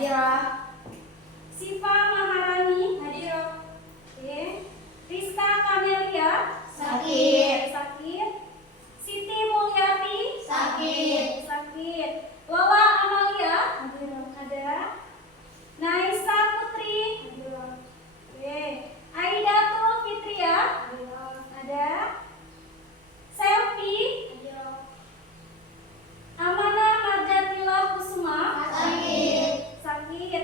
Hadirah. Siva Maharani. Hadirah. Oke. Rizka Kamelia. Sakit. Sakit. Siti Mulyati. Sakit. Sakit. Lola Amalia. Hadirah. Ada. Naisa Putri. Hadirah. Oke. Aidatul Fitria. Hadirah. Ada. Selvi. Hadirah. Amana Marjatila Kusuma. Sakit. Sakit.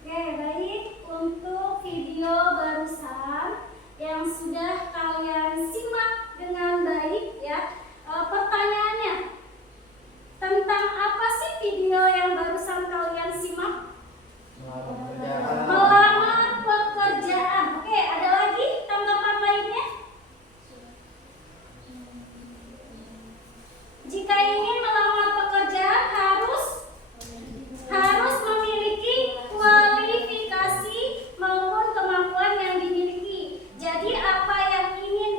Oke, baik. Untuk video barusan yang sudah kalian simak dengan baik ya. Pertanyaannya, tentang apa sih video yang barusan kalian simak? Melamar pekerjaan. Oke, ada lagi tanggapan lainnya? Jika ingin melamar pekerjaan harus memiliki kualifikasi maupun kemampuan yang dimiliki. Jadi apa yang ingin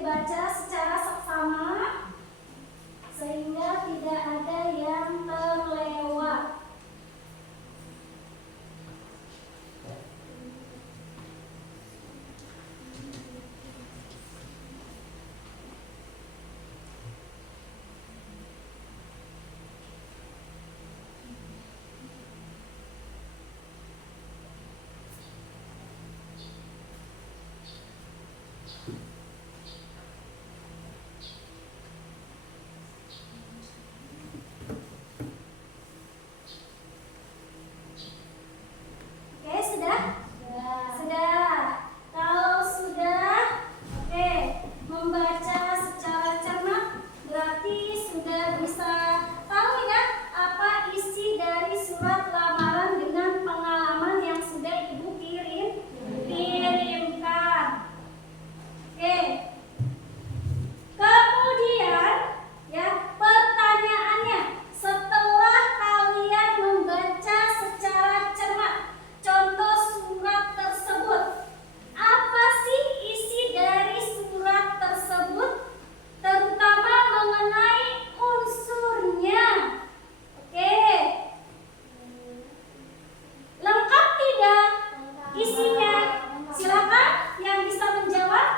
dibaca secara seksama sehingga tidak ada yang terlewat. Oke, sudah? Sudah. Kalau sudah, oke, membaca secara cermat berarti sudah bisa tahu ya apa isi dari surat lamaran dengan pengalaman yang sudah Ibu kirimkan. Oke. Kemudian ya, pertanyaannya setelah kalian membaca secara cermat contoh surat tersebut, apa sih isi dari surat tersebut? Terutama mengenai unsurnya. Oke. Lengkap tidak isinya? Silakan yang bisa menjawab,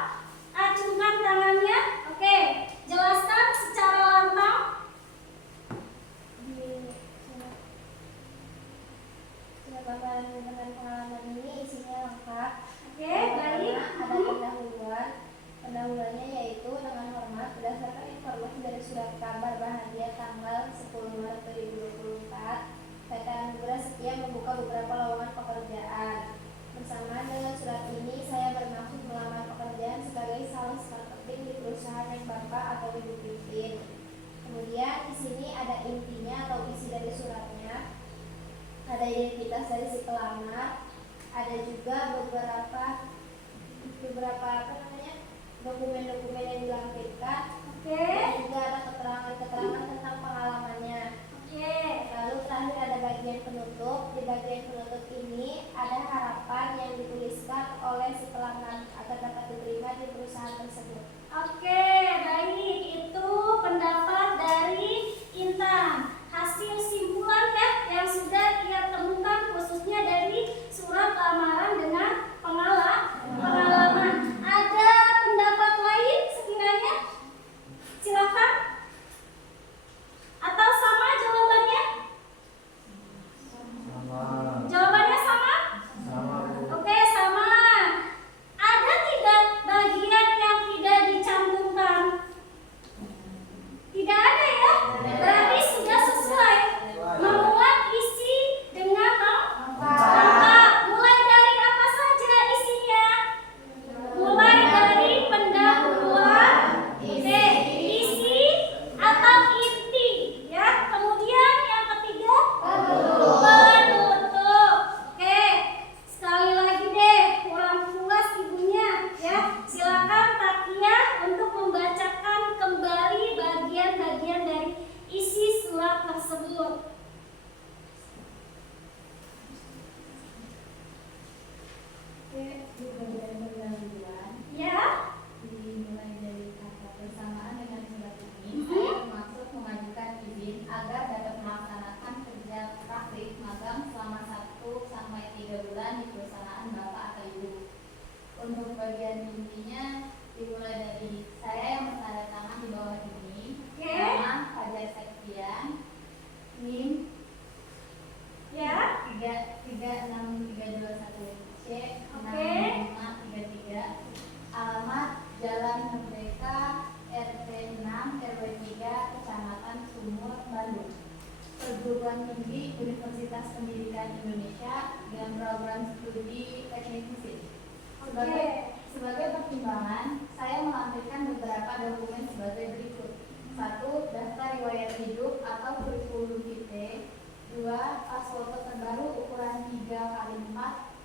acungkan tangannya. Oke, jelaskan secara lantang. Surat lamaran dengan pengalaman ini isinya lengkap. Oke, baik. Ada pendahuluan. Pendahuluannya yaitu dengan hormat berdasarkan informasi dari surat kabar bahagia tanggal 10 Maret 2024. PT Anugerah Setia membuka beberapa lowongan pekerjaan. Bersamaan dengan surat ini, saya bermaksud melamar pekerjaan sebagai sales marketing di perusahaan yang Bapak atau Ibu pimpin. Kemudian di sini ada intinya atau isi dari suratnya. Ada identitas dari si pelamar, ada juga beberapa dokumen-dokumen yang dilampirkan, Oke. dan juga ada keterangan-keterangan tentang pengalamannya. Oke. Lalu terakhir ada bagian penutup. Di bagian penutup ini ada harapan yang dituliskan oleh si pelamar agar dapat diterima di perusahaan tersebut. Oke, baik. Itu pendapat dari Intan. Hasil simpulan ya yang sudah ia temukan khususnya dari surat lamaran dengan pengalaman. Ada pendapat lain sekiranya? Silakan. Atau sama jawabannya? Jawabannya sama? Oke, sama. Ada tidak bagian yang tidak dicantumkan? Tidak ada ya? Berarti sudah sesuai. Memuat isi dengan lengkap. Mulai dari apa saja isinya? Mulai dari pendahuluan, oke, isi atau inti, ya. Kemudian yang ketiga, penutup. Oke, sekali lagi deh, kurang puas ibunya, ya. Silakan Takia untuk membacakan kembali bagian-bagian dari isi surat tersebut. Ya. Dimulai dari kata bersamaan dengan surat ini, saya bermaksud mengajukan izin agar dapat melaksanakan kerja praktik magang selama 1 sampai 3 bulan di perusahaan Bapak atau Ibu. Untuk bagian intinya dimulai dari saya yang bertanda tangan di bawah ini, Oke. nama Fajar Septian, NIM Ya. 36321C Oke. 6533, alamat Jalan Merdeka RT 6 RW 3 Kecamatan Sumur, Bandung. Perguruan tinggi Universitas Pendidikan Indonesia dengan program studi teknik mesin. Sebagai pertimbangan, saya melampirkan beberapa dokumen sebagai berikut. 1. Daftar riwayat hidup atau kurikulum vitae. 2. Pas foto terbaru ukuran 3x4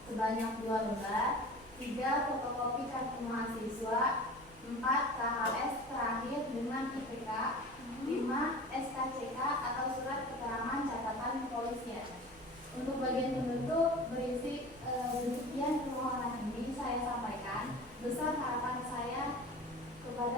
sebanyak 2 lembar. 3. Fotokopi kartu mahasiswa. 4. KHS terakhir dengan IPK. 5. SKCK atau surat keterangan catatan kepolisian. Untuk bagian penutup berisi demikian permohonan ini saya sampaikan besar harapan saya kepada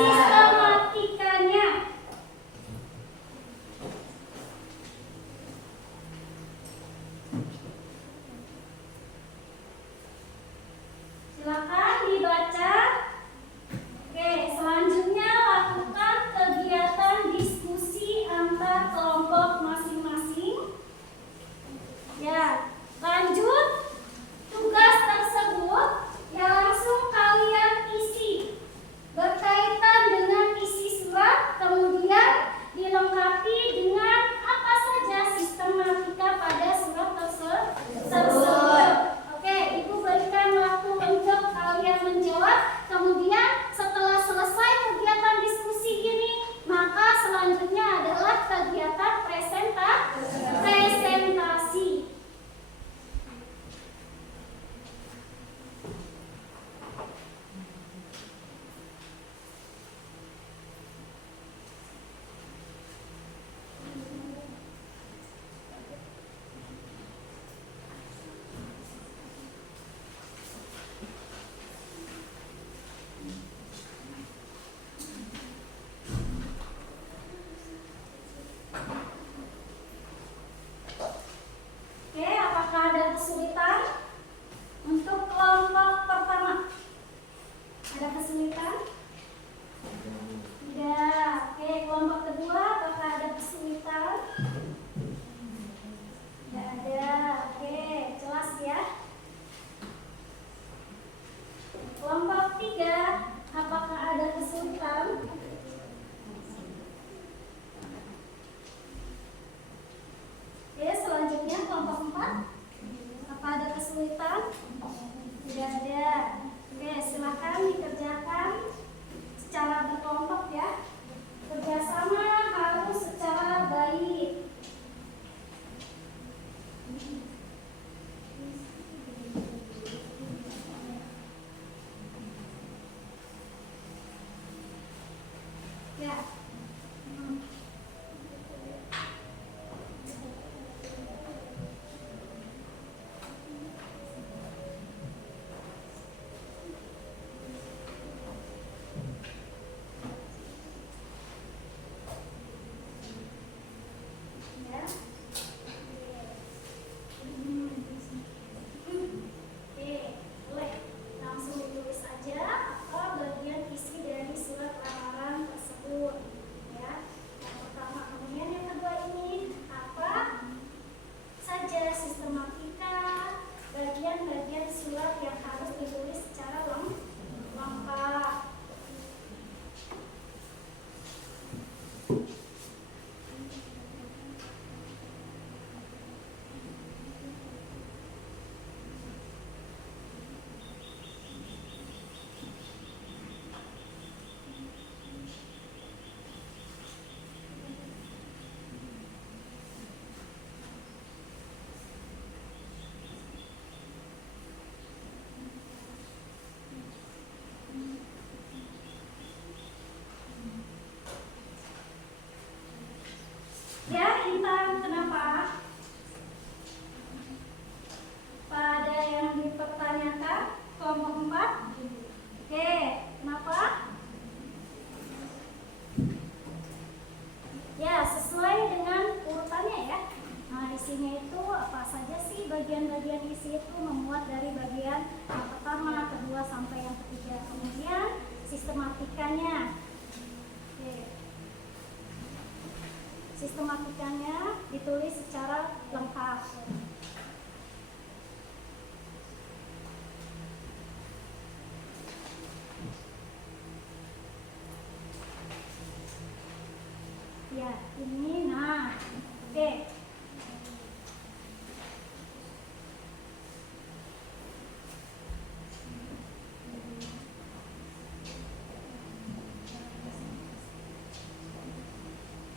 sistematikanya. Silakan dibaca. Oke, selanjutnya lakukan kegiatan diskusi antar kelompok masing-masing. Ya, lanjut. Tugas tersebut ya langsung kalian isi berkaitan dengan isi surat, kemudian dilengkapi dengan apa saja sistematika pada surat tersebut. Oke, Ibu berikan waktu untuk kalian menjawab. Kemudian setelah selesai kegiatan diskusi ini, maka selanjutnya adalah kegiatan presentasi. Oke, apakah ada kesulitan? Untuk kelompok pertama, ada kesulitan? Tidak. Oke, kelompok kedua, apakah ada kesulitan? Tidak ada. Oke, jelas ya. Kelompok tiga, apakah ada kesulitan? Oke, selanjutnya kelompok 4. Apa ada kesulitan? Tidak ada. Oke, silakan dikerjakan secara berkelompok ya. Kerjasama harus secara baik. Ya. Ya. Oke, boleh. Langsung ditulis aja apa bagian isi dari surat lamaran tersebut. Ya. Yang pertama, kemudian yang kedua ini apa saja sistematika bagian-bagian surat yang harus ditulis secara lengkap. Ya, Intan, kenapa? Pada yang dipertanyakan kelompok 4. Oke, kenapa? Ya, sesuai dengan urutannya ya. Nah, isinya itu apa saja sih bagian-bagian isi itu memuat dari bagian yang pertama, kedua sampai yang ketiga. Kemudian sistematikanya. Oke. Sistematikanya ditulis secara lengkap. Ya, ini nah. Oke.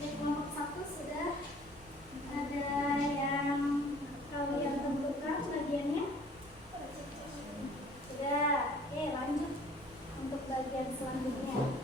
Kelompok 1 sudah ada yang kalian tentukan bagiannya? Sudah. Oke, lanjut untuk bagian selanjutnya.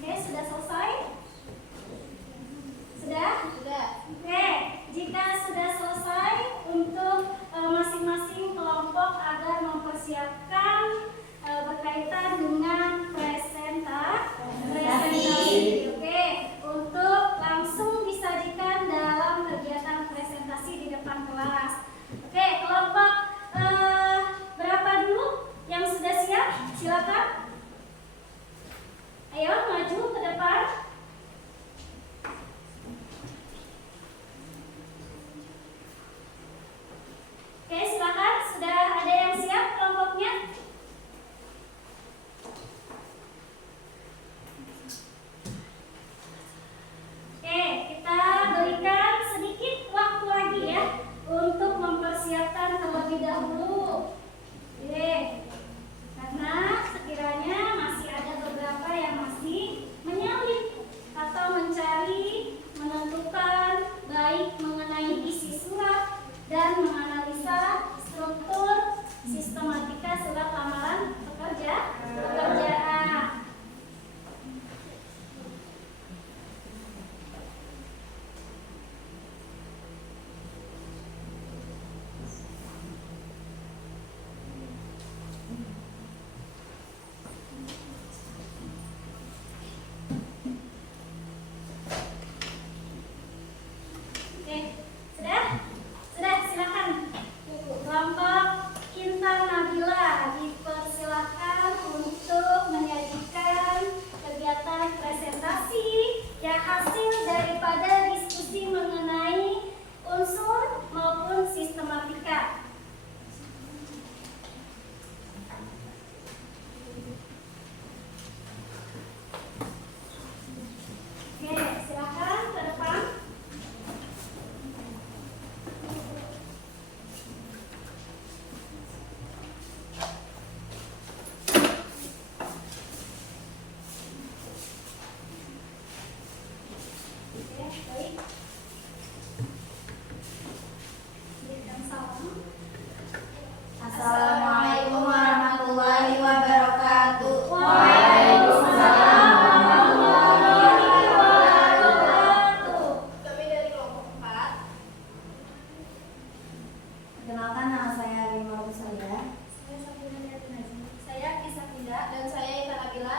Oke, sudah selesai? Sudah? Sudah. Oke, jika sudah selesai untuk masing-masing kelompok agar mempersiapkan berkaitan dengan presentasi. Oke, untuk langsung disajikan dalam kegiatan presentasi di depan kelas. Oke, kelompok berapa dulu yang sudah siap? Silakan. Ayo maju ke depan. Oke, silakan. Sudah ada yang siap kelompoknya? Oke, kita berikan sedikit waktu lagi ya untuk mempersiapkan terlebih dahulu. Oke, karena sekiranya masih ada beberapa yang masih menyalin atau mencari, menentukan baik mengenai isi surat dan menganalisa struktur sistematika surat lamaran pekerjaan. Oke, sudah? Sudah, silakan. Kelompok Intan Nabila dipersilakan untuk menyajikan kegiatan presentasi yang hasil daripada diskusi mengenai unsur maupun sistematika. Oke, silakan ke depan. Oke, baik. Berikan salam. Assalamualaikum warahmatullahi wabarakatuh. Waalaikumsalam warahmatullahi wabarakatuh. Kami dari kelompok 4. Perkenalkan, nama saya Bima Rusaya. Saya Kisah Pindah dan saya Intan Nabila.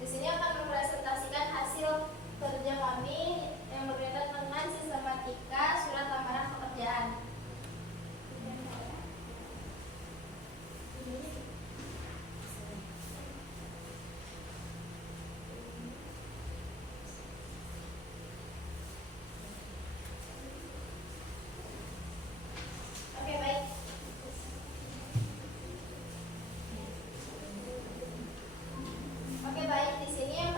Di sini akan mempresentasikan hasil kerja kami yang berkaitan dengan sistematika surat lamaran pekerjaan. Oke, baik. Oke, baik. Di sini yang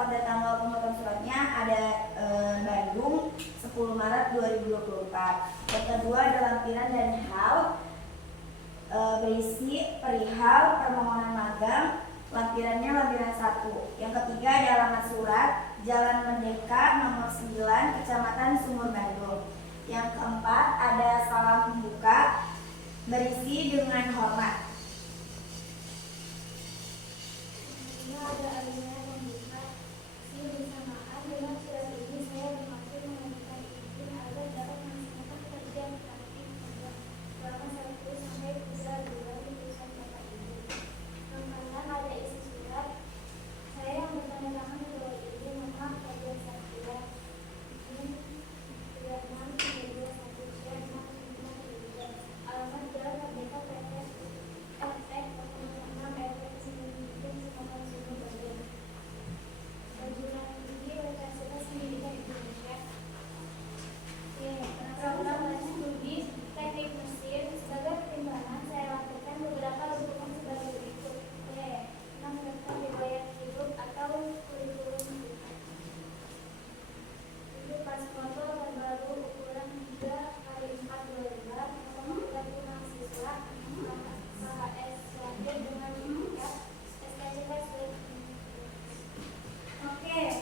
tempat dan tanggal pemuatan suratnya ada Bandung 10 Maret 2024. Yang kedua ada lampiran dan hal berisi perihal permohonan magang. Lampirannya lampiran 1. Yang ketiga ada alamat surat Jalan Merdeka nomor 9 Kecamatan Sumur Bandung. Yang keempat ada salam pembuka berisi dengan hormat. Ada adanya pembuka si bersamaan dengan surat ini saya bermaksud meminta izin agar dapat melaksanakan pekerjaan praktik selama 1 sampai 3 bulan di perusahaan Bapak Ibu. Yang keenam ada isi surat saya yang bertanda tangan di bawah ini nomor bagian Satya izin 363216 alamat Jalan Merdeka PT FX 06 RT 9 Perguruan Tinggi Universitas Pendidikan Indonesia. Program studi teknik mesin. Sebagai pertimbangan saya lakukan beberapa rujukan sebagai berikut. 6 daftar riwayat hidup atau kurikulum hidup. Itu pas foto terbaru ukuran 3x4 lembar. Nomor kartu mahasiswa KHS dengan SKCK.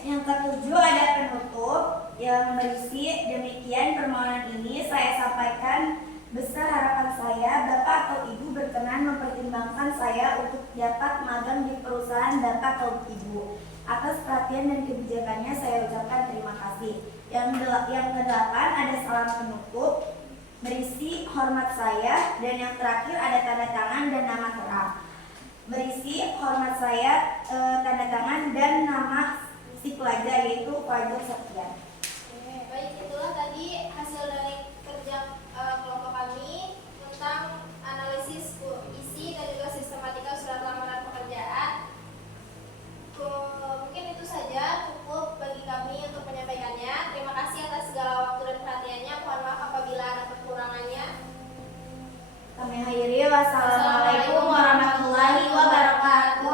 Yang ketujuh ada penutup yang berisi demikian permohonan ini saya sampaikan besar harapan saya Bapak atau Ibu berkenan mempertimbangkan saya untuk dapat magang di perusahaan Bapak atau Ibu. Atas perhatian dan kebijakannya saya ucapkan terima kasih. Yang kedelapan ada salam penutup berisi hormat saya dan yang terakhir ada tanda tangan dan nama terang. Berisi hormat saya, tanda tangan dan nama si pelajar yaitu pelajar Sekian. Baik, itulah tadi hasil dari kerja kelompok kami tentang analisis isi dan juga sistematika surat lamaran pekerjaan. Mungkin itu saja cukup bagi kami untuk menyampaikannya. Terima kasih atas segala waktu dan perhatiannya. Mohon maaf apabila ada kekurangannya. Kami akhiri, wassalamualaikum warahmatullahi wabarakatuh.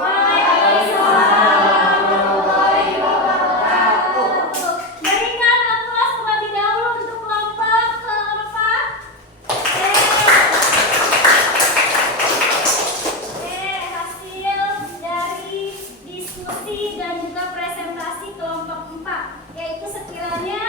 Berikan aplaus terlebih dahulu untuk kelompok keempat. Hasil dari diskusi dan juga presentasi kelompok 4, yaitu sekiranya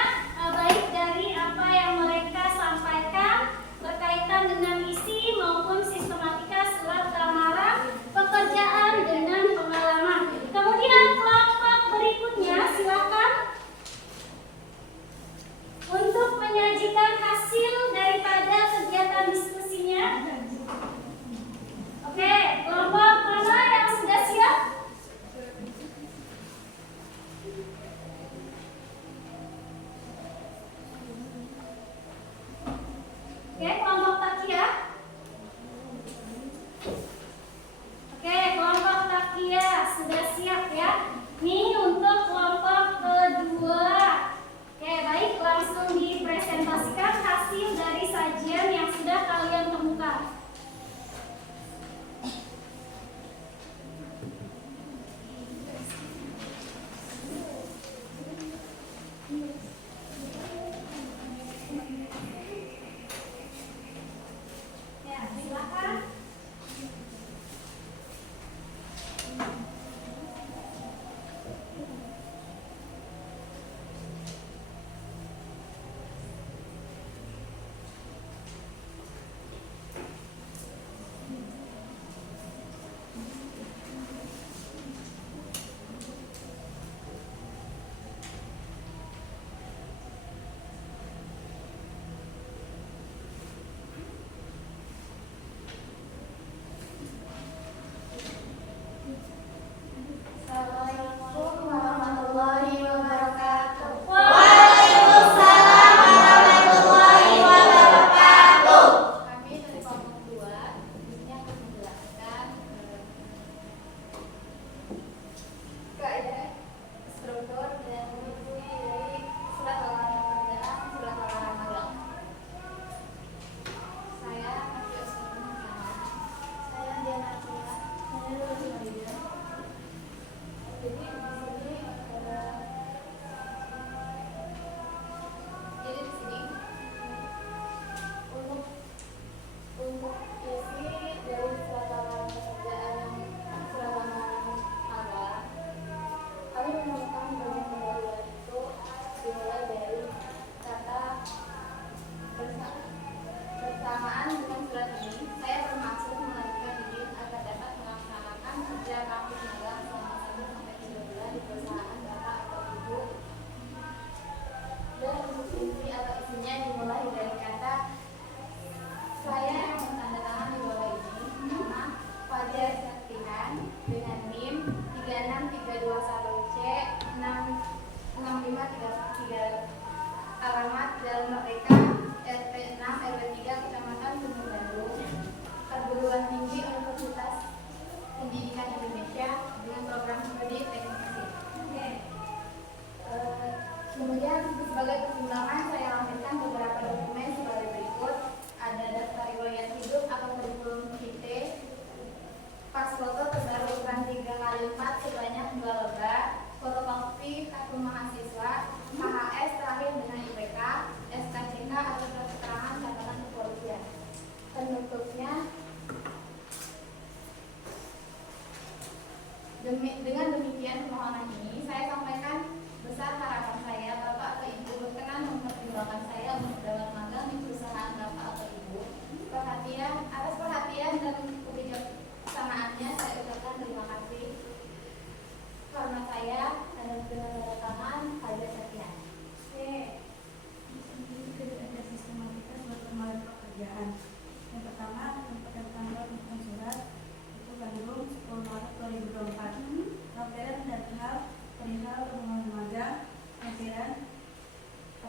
baik dari apa yang mereka sampaikan berkaitan dengan isi maupun sistematika surat lamaran pekerjaan dengan pengalaman. Kemudian kelompok berikutnya silakan untuk menyajikan hasil daripada kegiatan diskusinya. Oke, kelompok mana yang sudah siap?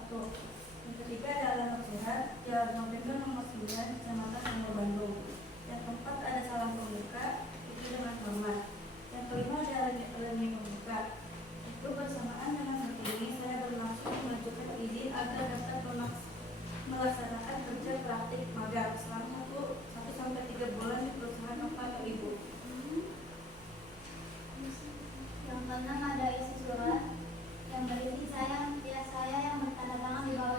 Yang ketiga ada alamat surat Jalan November nomor 9 Kecamatan Sanggar Bandung. Yang keempat ada salam pembuka itu dengan hormat. Yang kelima ada alumni pembuka. Itu bersamaan dengan hal ini saya bermaksud mengajukan izin agar dapat melaksanakan kerja praktik magang selama 1 sampai 3 bulan di perusahaan Bapak atau Ibu. Yang keenam ada isi surat yang berisi saya yang bertanda tangan di bawah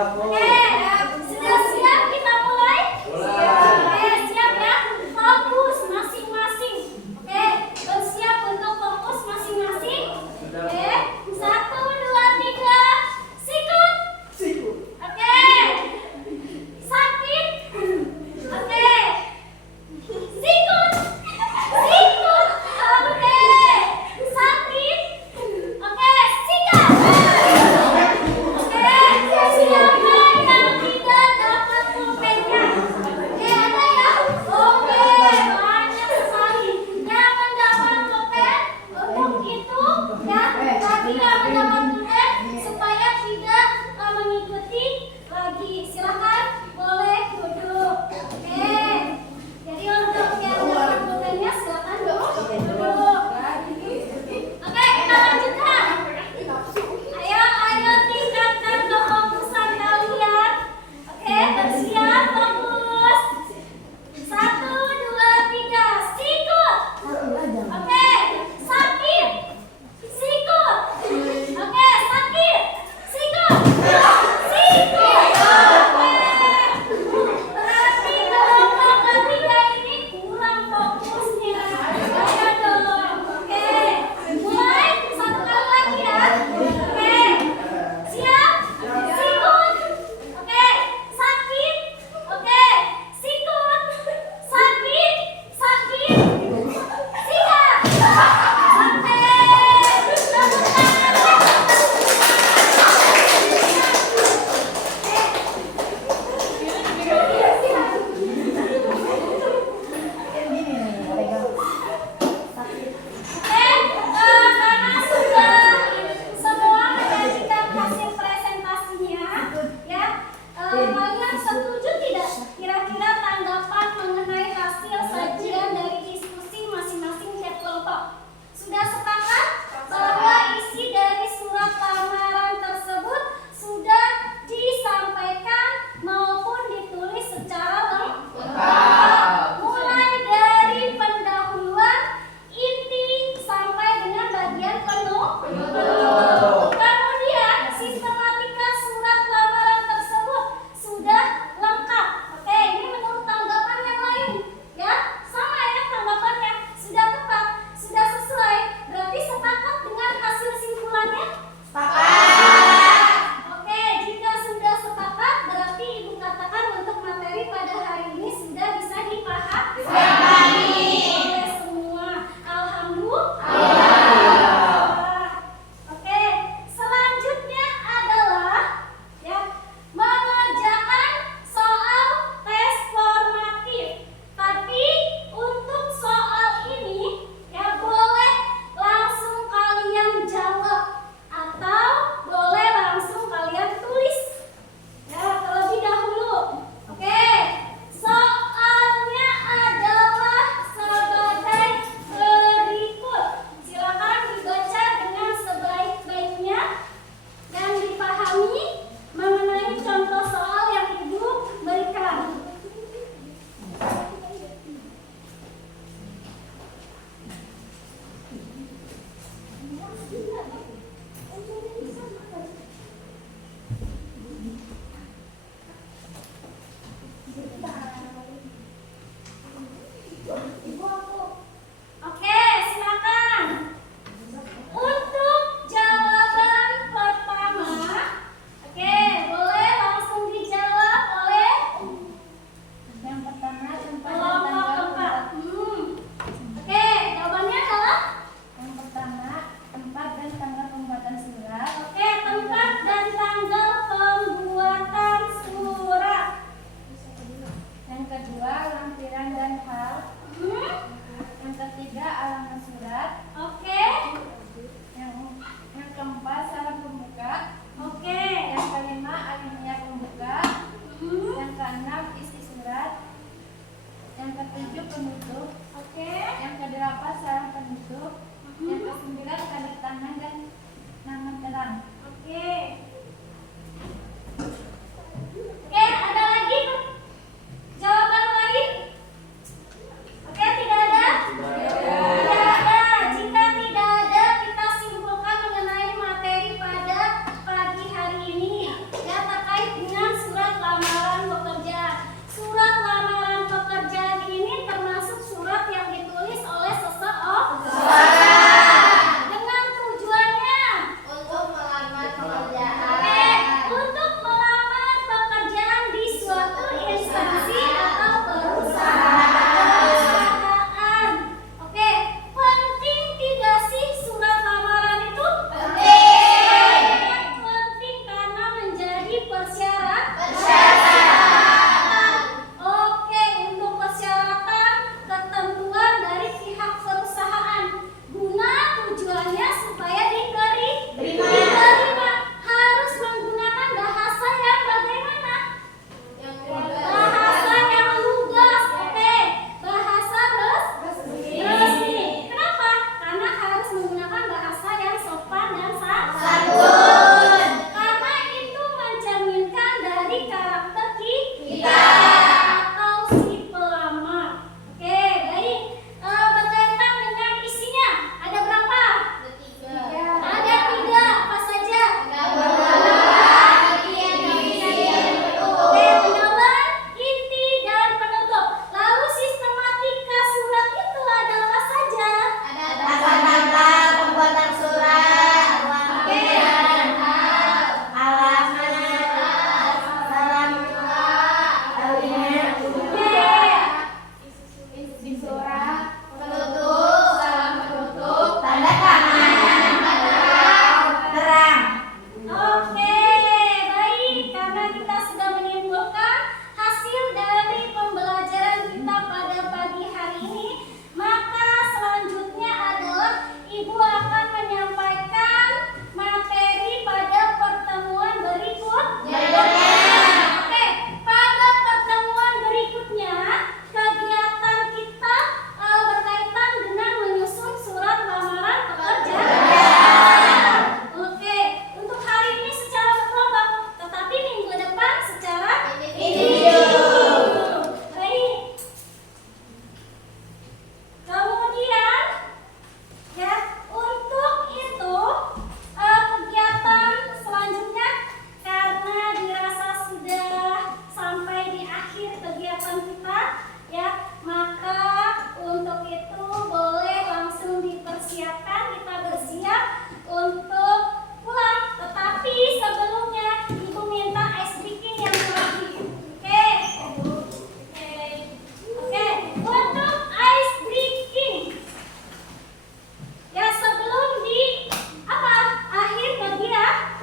Siap, Bu. Oke, sudah siap kita mulai? Mulai. Oke, siap ya. Fokus masing-masing. Oke, bersiap untuk fokus masing-masing. Sudah. Oke, 1, 2, 3. Sikut. Oke. Sakit. Oke. Sikut. Sikut. Oke. Sakit. Oke, sikat. Oke, silakan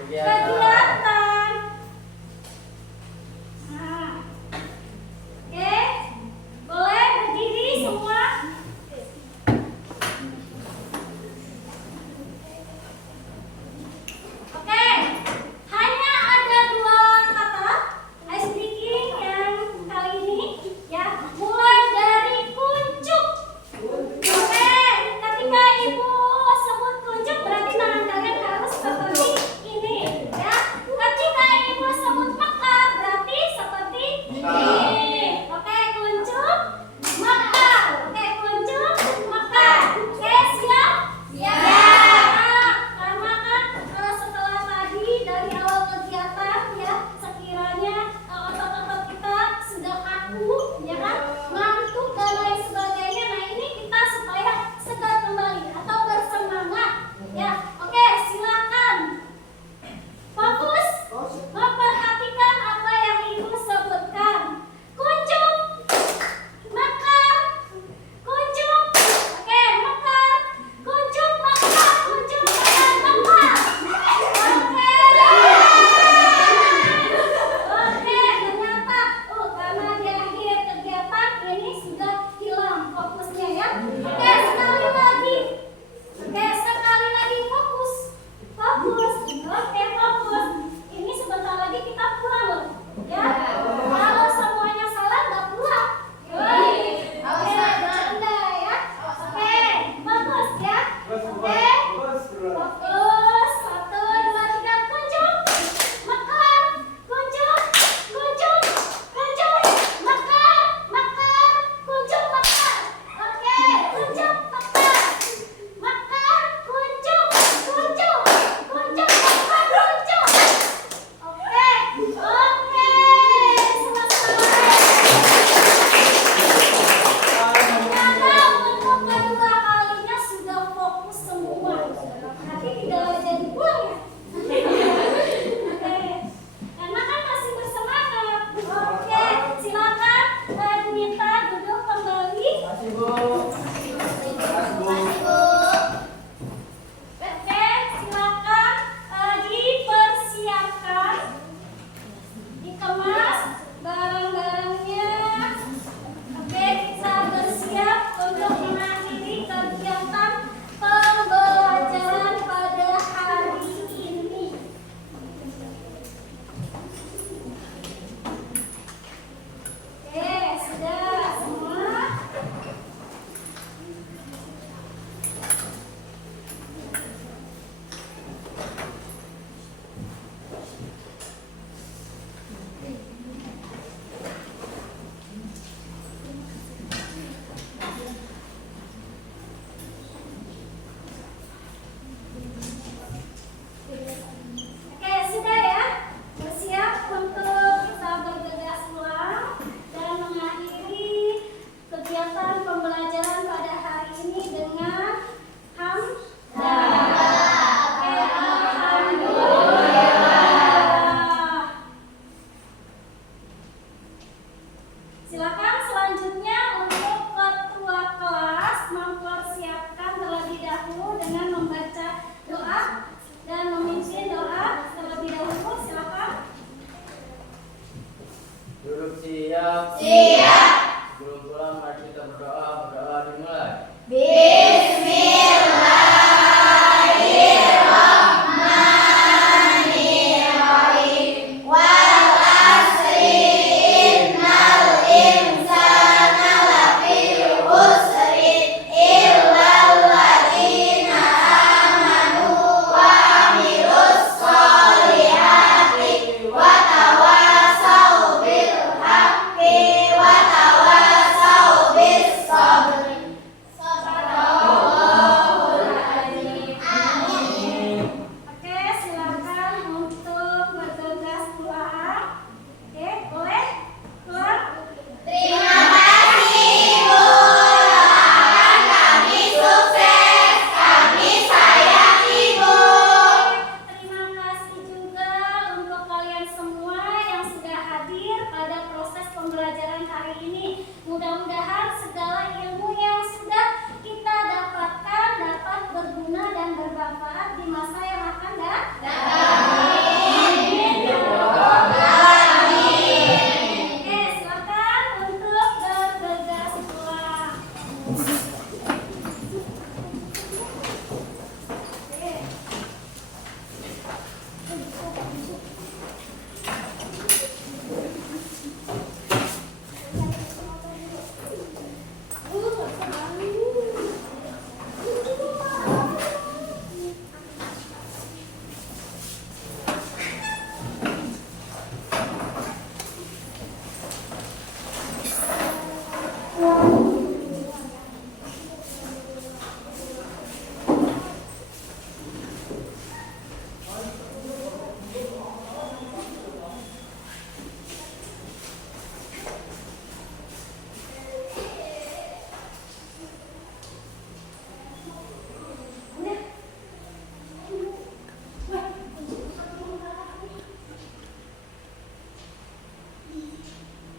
kegiatan. Nah, oke, boleh berdiri semua. Oke, hanya ada 2 kata ice breaking yang kali ini, ya. Mulai dari kuncup. Oke, ketika ibu sebut kuncup berarti tangan kalian harus seperti ini, ya. Ketika ibu sebut mekar berarti seperti ini. Oke, kuncup, mekar. Oke, kuncup, mekar. Oke, siap? Siap. Karena kan setelah tadi dari awal kegiatan, ya, sekiranya otot-otot kita sudah kaku, ya kan, ngantuk dan lain sebagainya. Nah, ini kita supaya segar kembali atau bersemangat, ya. Oke, silakan fokus memperhatikan apa yang ibu sebutkan. Kuncup, mekar, kuncup. Oke, mekar, kuncup, mekar, kuncup, mekar, mekar. Oke. Oke, ternyata karena di akhir kegiatan ini sudah hilang fokusnya, ya. Oke, sekali lagi. Oke, sekali lagi fokus. Fokus. Oke, fokus. Ini sebentar lagi kita pulang loh, ya. Kalau semuanya salah nggak pulang. Oke, bercanda ya. Oke, fokus ya. Oke. Fokus. 1, 2, 3, kuncup, mekar, kuncup, kuncup, kuncup, mekar, mekar, kuncup, mekar. Oke, kuncup, mekar, mekar, kuncup, kuncup, kuncup, mekar, kuncup. Oke, oke, ternyata untuk kedua kalinya sudah fokus semua. Tapi tidak jadi pulang ya. Oke, karena kan masih bersemangat. Oke, silakan Nita duduk kembali. Oke, silakan dipersiapkan, dikemas barang-barangnya. Oke, kita bersiap untuk mengakhiri kegiatan pembelajaran pada hari ini. Oke, sudah semua. Oke, sudah ya. Bersiap untuk kita bergegas pulang dan mengakhiri kegiatan pembelajaran pada hari ini dengan hamdalah. Oke, alhamdulillah. Silakan selanjutnya untuk ketua kelas mempersiapkan terlebih dahulu dengan membaca doa dan memimpin doa terlebih dahulu. Silakan. Duduk siap. Siap.